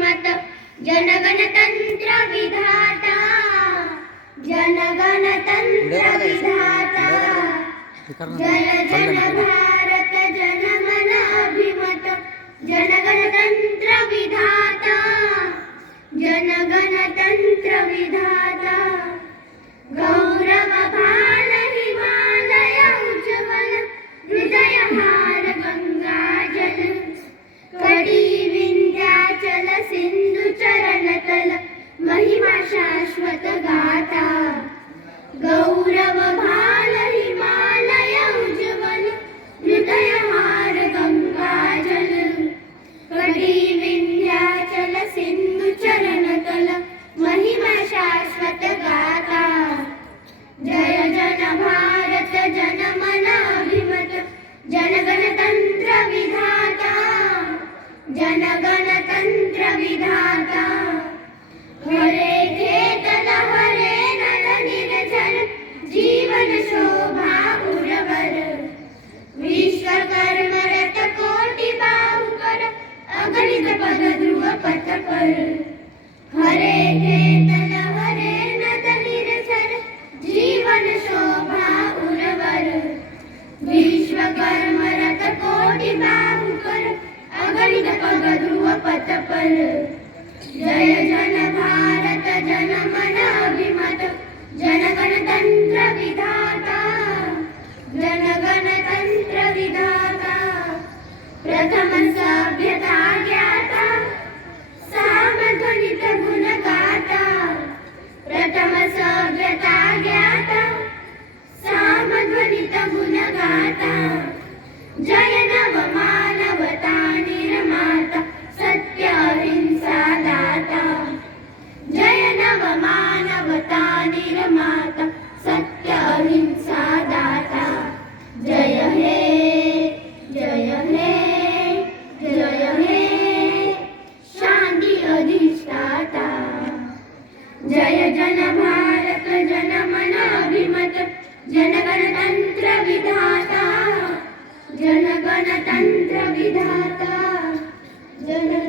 जनमनाभिमत जनगणतंत्र विधाता जनगणतंत्र विधाता जय जन भारत जनमनाभिमत जनगणतंत्र विधाता जनगणतंत्र विधाता गौरव भाल हिमालय उज्ज्वल हृदय हार गंगा जल कटी विंध्याचल सिंधु चरण तल महिमा शाश्वत गाथा गौरव भाल हिमालय उज्ज्वल हृदय हार गंगा जल कटी विंध्याचल सिंधु चरण तल महिमा शाश्वत गाथा जय जन भारत जनमनाभिमत जनगणतंत्र विधाता जनगणतंत्र विधाता हरे खेतन हरे नल निर्झर जीवन शोभा उर्वर विश्वकर्म रथ कोटि बाहुकर अगणित पद ध्रुव पथ पर हरे खेतन हरे नल निर्झर जीवन शोभा उर्वर विश्वकर्म रथ कोटि बाहुकर अगणित पद ध्रुव पथ पर जय जन भारत जनमनाभिमत जनगणतंत्र विधाता जनगणतंत्र विधाता प्रथम सभ्यता ज्ञाता सामध्वनित गुण गाता प्रथम सभ्यता ज्ञाता सामध्वनित गुण गाता जय नव मानवता निर्माता सत्य अहिंसा दाता जय नव मानवता निर्माता सत्य अहिंसा दाता जय हे जय हे जय हे शांती अधिष्ठाता जय जन भारत जनमनाभिमत जनगणतंत्र विधाता जनगणतंत्र विधाता जन